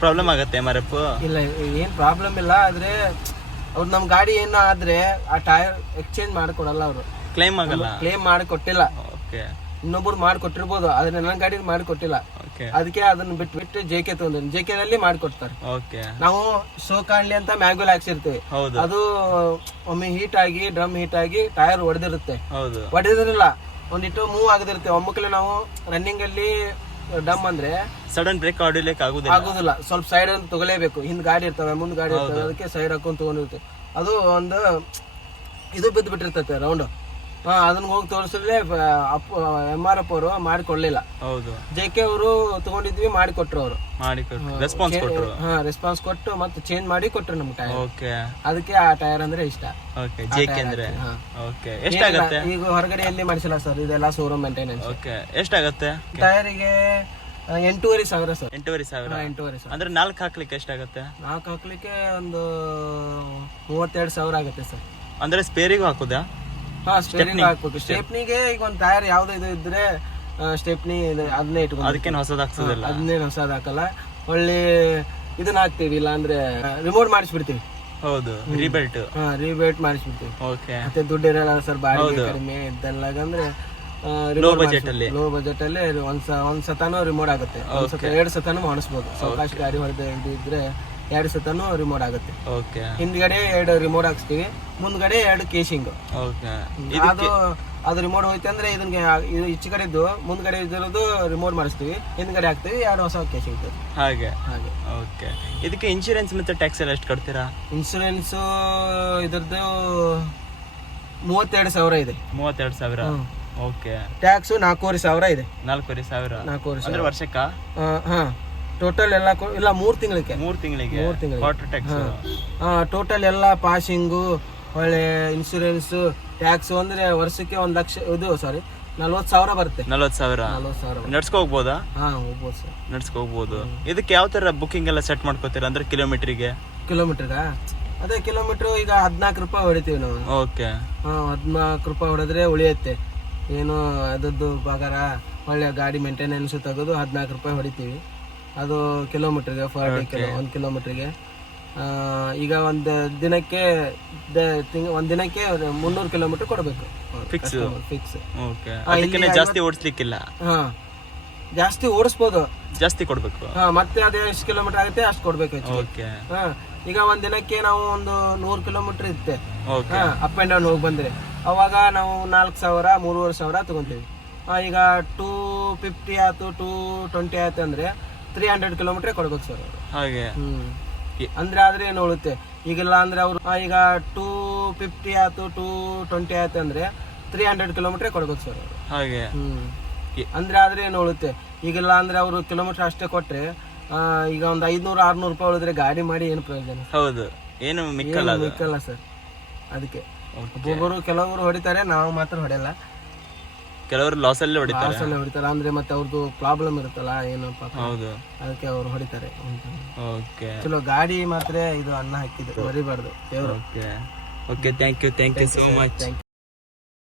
ಪ್ರಾಬ್ಲಮ್ ಆಗುತ್ತೆ ಎಂ ಆರ್ ಎಫ್ ಇಲ್ಲ ಏನ್ ಪ್ರಾಬ್ಲಮ್ ಇಲ್ಲ ಆದ್ರೆ ಅವ್ರು ನಮ್ ಗಾಡಿ ಏನೋ ಆದ್ರೆ ಆ ಟೈರ್ ಎಕ್ಸ್ಚೇಂಜ್ ಮಾಡ್ಕೊಡಲ್ಲ ಅವರು. ಕ್ಲೈಮ್ ಆಗಲ್ಲ? ಕ್ಲೇಮ್ ಮಾಡಿ ಕೊಟ್ಟಿಲ್ಲ ಓಕೆ ಇನ್ನೊಬ್ರು ಮಾಡಿ ಕೊಟ್ಟಿರ್ಬೋದು ಆದ್ರೆ ನನ್ನ ಗಾಡಿ ಮಾಡಿ ಕೊಟ್ಟಿಲ್ಲ ಓಕೆ ಅದಕ್ಕೆ ಅದನ್ನ ಬಿಟ್ಟು ಬಿಟ್ಟು ಜೆ ಕೆ ತಗೊಂಡ್ ಜೆ ಕೆ ನಲ್ಲಿ ಮಾಡ್ಕೊಡ್ತಾರೆ. ಓಕೆ ನಾವು ಶೋ ಕಾಣ್ಲಿ ಅಂತ ಮ್ಯಾಗ್ವೆಲ್ ಹಾಕ್ಸಿರ್ತೇವೆ. ಹೌದು. ಅದು ಒಮ್ಮೆ ಹೀಟ್ ಆಗಿ ಡ್ರಮ್ ಹೀಟ್ ಆಗಿ ಟೈರ್ ಒಡೆದಿರುತ್ತೆ. ಹೌದು. ಹೊಡೆದಿರಲ್ಲ ಒಂದಿಟ್ಟು ಮೂವ್ ಆಗದಿರುತ್ತೆ. ಒಮ್ಮಕ್ಲೆ ನಾವು ರನ್ನಿಂಗ್ ಅಲ್ಲಿ ಡಮ್ ಅಂದ್ರೆ ಸಡನ್ ಬ್ರೇಕ್ ಹೊಡಿಲಿಕ್ಕೆ ಆಗುದಿಲ್ಲ. ಆಗುದಿಲ್ಲ. ಸ್ವಲ್ಪ ಸೈಡ್ ಅಂತ ತಗೊಲೇಬೇಕು ಹಿಂದ್ ಗಾಡಿ ಇರ್ತವೆ ಮುಂದ್ ಗಾಡಿ ಇರ್ತವೆ ಅದಕ್ಕೆ ಸೈಡ್ ಹಾಕೊಂಡ್ ತಗೊಂಡಿರುತ್ತೆ. ಅದು ಒಂದು ಇದು ಬಿದ್ದು ಬಿಟ್ಟಿರ್ತೈತೆ ರೌಂಡ್ ಹಾ ಅದನ್ನ ಹೋಗಿ ತೋರಿಸಿದ್ರೆ ಅಪ್ಪ ಎಂ ಆರ್ ಎಫ್ ಅವರು ಮಾಡಿಕೊಡ್ಲಿಲ್ಲ. ಹೌದು. ಜೆ ಕೆ ಅವರು ತಗೊಂಡಿದ್ವಿ ಮಾಡಿ ಕೊಟ್ರು ಅವರು ಮಾಡಿ ರೆಸ್ಪಾನ್ಸ್ ಕೊಟ್ರು. ಹಾ ರೆಸ್ಪಾನ್ಸ್ ಕೊಟ್ಟು ಮತ್ತೆ ಚೇಂಜ್ ಮಾಡಿ ಕೊಟ್ರು ನಮ್ಮ ಟೈರ್ ಓಕೆ. ಅದಕ್ಕೆ ಆ ಟೈರ್ ಅಂದ್ರೆ ಇಷ್ಟ. ಓಕೆ ಜೆ ಕೆ ಅಂದ್ರೆ. ಓಕೆ ಎಷ್ಟಾಗುತ್ತೆ? ಈಗ ಹೊರಗಡೆ ಎಲ್ಲಿ ಮಾಡಿಸಿಲ್ಲ ಸರ್ ಇದೆಲ್ಲ ಶೋರೂಮ್ ಮೇಂಟೆನೆನ್ಸ್ ಓಕೆ ಎಷ್ಟಾಗತ್ತೆ? ಟೈರಿಗೆ ಎಂಟೂವರೆ ಸಾವಿರ ಸರ್ ಎಂಟೂವರೆ ಸಾವಿರ? ಎಂಟೂವರೆ ಸಾವಿರ. ಅಂದ್ರೆ ನಾಲ್ಕು ಹಾಕ್ಲಿಕ್ಕೆ ಎಷ್ಟಾಗತ್ತೆ? ನಾಲ್ಕು ಹಾಕ್ಲಿಕ್ಕೆ ಒಂದು ಮೂವತ್ತೆರಡು ಸಾವಿರ ಆಗುತ್ತೆ ಸರ್ ಅಂದ್ರೆ ಸ್ಪೇರಿಗೂ ಹಾಕುದಾ? ಹಾ ಸ್ಟೇರಿಂಗ್ ಹಾಕ್ಬೇಕು. ಸ್ಟೆಪ್ನಿಗೆ ಈಗ ಒಂದು ಟೈರ್ ಯಾವ್ದು ಇದು ಇದ್ರೆ ಸ್ಟೆಪ್ನಿ ಅದನ್ನೇ ಇಟ್ಕೊಂಡು ಅದಕ್ಕೇನು ಹೊಸದ್ ಹಾಕ್ಸೋದಿಲ್ಲ. ಅದನ್ನೇನು ಹೊಸದ ಹಾಕಲ್ಲ. ಒಳ್ಳೆ ಇದನ್ನ ಹಾಕ್ತೀವಿ ಇಲ್ಲ ಅಂದ್ರೆ ರಿಮೋಟ್ ಮಾಡಿಸ್ಬಿಡ್ತೀವಿ. ಹೌದು ರಿಬೆಲ್ಟ್ ಹಾ ರಿಬೇಟ್ ಮಾಡಿಸ್ಬಿಡ್ತೀವಿ. ಓಕೆ ಮತ್ತೆ ದುಡ್ಡು ಇರಲ್ಲ ಸರ್ ಬಾಡಿಗೆ ಕಡಿಮೆ ಇದ್ದಲ್ಲ ಅಂದ್ರೆ ಲೋ ಬಜೆಟ್ ಅಲ್ಲಿ. ಲೋ ಬಜೆಟ್ ಅಲ್ಲಿ ಒಂದ್ ಒಂದ್ ಸತಾನು ರಿಮೋಟ್ ಆಗುತ್ತೆ. ಒಂದ್ ಸತ ಎರಡ್ ಸತಾನು ಮಾಡಿಸ್ಬೋದು. ಸಾವಕಾಶ ಗಾಡಿ ಹೊಡೆದ ಇದ್ರೆ ಎರಡು ಸತಾನು ರಿಮೋಟ್ ಆಗುತ್ತೆ. ಓಕೆ ಹಿಂದ್ಗಡೆ ಎರಡು ರಿಮೋಟ್ ಹಾಕ್ಸ್ತೀವಿ ಮುಂದ್ಗಡೆ ಎರಡು ಕೇಶಿಂಗ್ ಓಕೆ ಅದು ಅದು ರಿಮೋಟ್ ಹೋಯ್ತು ಅಂದ್ರೆ ಇದನ್ಗೆ ಇದು ಈಚೆ ಇದ್ದು ಮುಂದ್ಗಡೆ ಇದ್ದಿರೋದು ರಿಮೋಟ್ ಮಾಡಿಸ್ತೀವಿ ಹಿಂದ್ಗಡೆ ಹಾಕ್ತೀವಿ ಎರಡು ಹೊಸ ಕೇಶಿಂಗ್ ಹಾಗೆ. ಹಾಗೆ. ಓಕೆ ಇದಕ್ಕೆ ಇನ್ಶೂರೆನ್ಸ್ ಮತ್ತೆ ಟ್ಯಾಕ್ಸ್ ಎಲ್ಲ ಎಷ್ಟು ಕಟ್ತೀರಾ? ಇನ್ಶೂರೆನ್ಸ್ ಇದ್ರದ್ದು ಮೂವತ್ತೆರಡು ಸಾವಿರ ಇದೆ. ಮೂವತ್ತೆರಡು ಸಾವಿರ? ಓಕೆ ಟ್ಯಾಕ್ಸ್ ನಾಲ್ಕೂವರೆ ಸಾವಿರ ಇದೆ. ನಾಲ್ಕೂವರೆ ಸಾವಿರ? ನಾಲ್ಕೂವರೆ ಸಾವಿರ. ವರ್ಷಕ್ಕ? ಹಾ. ಟೋಟಲ್ ಎಲ್ಲ ಕೊ- ಇಲ್ಲ ಮೂರು ತಿಂಗಳಿಗೆ. ಮೂರ್ ತಿಂಗಳಿಗೆ ಮೂರ್ ತಿಂಗಳಿಗೆ. ಕ್ವಾರ್ಟರ್ ಟ್ಯಾಕ್ಸ್ ಟೋಟಲ್ ಎಲ್ಲ ಪಾಸಿಂಗು ಒಳ್ಳೆ ಇನ್ಶೂರೆನ್ಸ್ ಟ್ಯಾಕ್ಸ್ ಅಂದ್ರೆ ವರ್ಷಕ್ಕೆ ಒಂದು ಲಕ್ಷ ಇದು ಸಾರಿ ನಲ್ವತ್ತು ಸಾವಿರ ಬರುತ್ತೆ. ನಲ್ವತ್ತು ಸಾವಿರ. ನಲ್ವತ್ತು ಸಾವಿರ ಬರುತ್ತೆ. ನಡ್ಸ್ಕೊ ಹೋಗ್ಬೋದಾ? ಹಾ ಹೋಗ್ಬೋದು ಸರ್. ನಡ್ಸ್ಕೊ ಹೋಗ್ಬೋದು. ಇದಕ್ಕೆ ಯಾವ ತರ ಬುಕಿಂಗ್ ಎಲ್ಲ ಸೆಟ್ ಮಾಡ್ಕೋತೀರ? ಅಂದ್ರೆ ಕಿಲೋಮೀಟರ್ಗೆ ಕಿಲೋಮೀಟರ್ಗ ಅದೇ ಕಿಲೋಮೀಟರ್ ಈಗ ಹದಿನಾಲ್ಕು ರೂಪಾಯಿ ಹೊಡಿತೀವಿ ನಾವು. ಓಕೆ. ಹಾಂ ಹದಿನಾಲ್ಕು ರೂಪಾಯಿ ಹೊಡೆದ್ರೆ ಉಳಿಯುತ್ತೆ. ಏನು ಅದದ್ದು ಪಗಾರ ಒಳ್ಳೆ ಗಾಡಿ ಮೇಂಟೆನೆನ್ಸ್ ತೆಗೆದು ಹದಿನಾಲ್ಕು ರೂಪಾಯಿ ಹೊಡಿತೀವಿ. ಅದು ಕಿಲೋಮೀಟ್ರಿಗೆ ಫಾರ್ಟಿ ಕಿಲೋ ಒಂದು ಕಿಲೋಮೀಟ್ರಿಗೆ ಈಗ ಒಂದು ದಿನಕ್ಕೆ ತಿಂಗ್ ಒಂದು ದಿನಕ್ಕೆ ಮುನ್ನೂರು ಕಿಲೋಮೀಟರ್ ಕೊಡಬೇಕು. ಫಿಕ್ಸ್ ಫಿಕ್ಸ್ ಜಾಸ್ತಿ ಓಡಿಸ್ಲಿಕ್ಕಿಲ್ಲ? ಹಾ. ಜಾಸ್ತಿ ಓಡಿಸ್ಬೋದು. ಜಾಸ್ತಿ ಕೊಡಬೇಕು? ಹಾ ಮತ್ತೆ ಅದೇ ಎಷ್ಟು ಕಿಲೋಮೀಟರ್ ಆಗುತ್ತೆ ಅಷ್ಟು ಕೊಡಬೇಕು ಓಕೆ ಹಾ ಈಗ ಒಂದು ದಿನಕ್ಕೆ ನಾವು ಒಂದು ನೂರು ಕಿಲೋಮೀಟರ್ ಇರುತ್ತೆ ಓಕೆ ಅಪ್ ಆ್ಯಂಡ್ ಡೌನ್ ಹೋಗಿ ಬಂದ್ರೆ. ಅವಾಗ ನಾವು ನಾಲ್ಕು ಸಾವಿರ ಮೂರುವರೆ ಸಾವಿರ ತಗೊಂತೀವಿ. ಈಗ ಟೂ ಫಿಫ್ಟಿ ಆಯ್ತು ಟೂ ಟ್ವೆಂಟಿ ಆಯ್ತು ಅಂದ್ರೆ ತ್ರೀ ಹಂಡ್ರೆಡ್ ಕಿಲೋಮೀಟರ್ ಕೊಡ್ಬೇಕು ಸರ್ ಹಾಗೆ. ಹ್ಮ್. ಅಂದ್ರೆ ಆದ್ರೆ ಏನು ಉಳುತ್ತೆ ಈಗಿಲ್ಲ ಅಂದ್ರೆ ಅವರು ಈಗ ಟೂ ಫಿಫ್ಟಿ ಆಯ್ತು ಟೂ ಟ್ವೆಂಟಿ ಆಯ್ತು ಅಂದ್ರೆ ತ್ರೀ ಹಂಡ್ರೆಡ್ ಕಿಲೋಮೀಟರ್ ಕೊಡ್ಬೇಕು ಸರ್ ಅವರು. ಹಾಗೆ. ಹ್ಮ್. ಅಂದ್ರೆ ಆದ್ರೆ ಏನು ಉಳುತ್ತೆ ಈಗಿಲ್ಲ ಅಂದ್ರೆ ಅವರು ಕಿಲೋಮೀಟರ್ ಅಷ್ಟೇ ಕೊಟ್ರೆ ಆ, ಈಗ ಒಂದು ಐದ್ನೂರು ಆರ್ನೂರು ರೂಪಾಯಿ ಉಳಿದ್ರೆ ಗಾಡಿ ಮಾಡಿ ಏನು ಪ್ರಯೋಜನ? ಹೌದು. ಏನು ಮಿಕ್ಕಲ್ಲ ಅದು. ಬೇಕಲ್ಲ ಸರ್ ಅದಕ್ಕೆ. ಒಬ್ಬೊಬ್ಬರು ಕೆಲವರು ಹೊಡಿತಾರೆ ನಾವು ಮಾತ್ರ ಹೊಡೆಯಲ್ಲ. ಕೆಲವರು ಲಾಸ್ ಅಲ್ಲಿ ಹೊಡಿತಾರೆ. ಲಾಸಲ್ಲೇ ಹೊಡಿತಾರೆ. ಅಂದ್ರೆ ಮತ್ತೆ ಅವ್ರದ್ದು ಪ್ರಾಬ್ಲಮ್ ಇರುತ್ತಲ್ಲ ಏನು ಪಾಪ. ಹೌದು. ಅದಕ್ಕೆ ಅವ್ರು ಹೊಡಿತಾರೆ. ಓಕೆ ಚಲೋ ಗಾಡಿ ಮಾತ್ರ ಇದು ಅನ್ನ ಹಾಕಿದ್ರೆ ಬರೀಬಾರ್ದು ದೇವ್ರು. Okay okay thank you thank you so much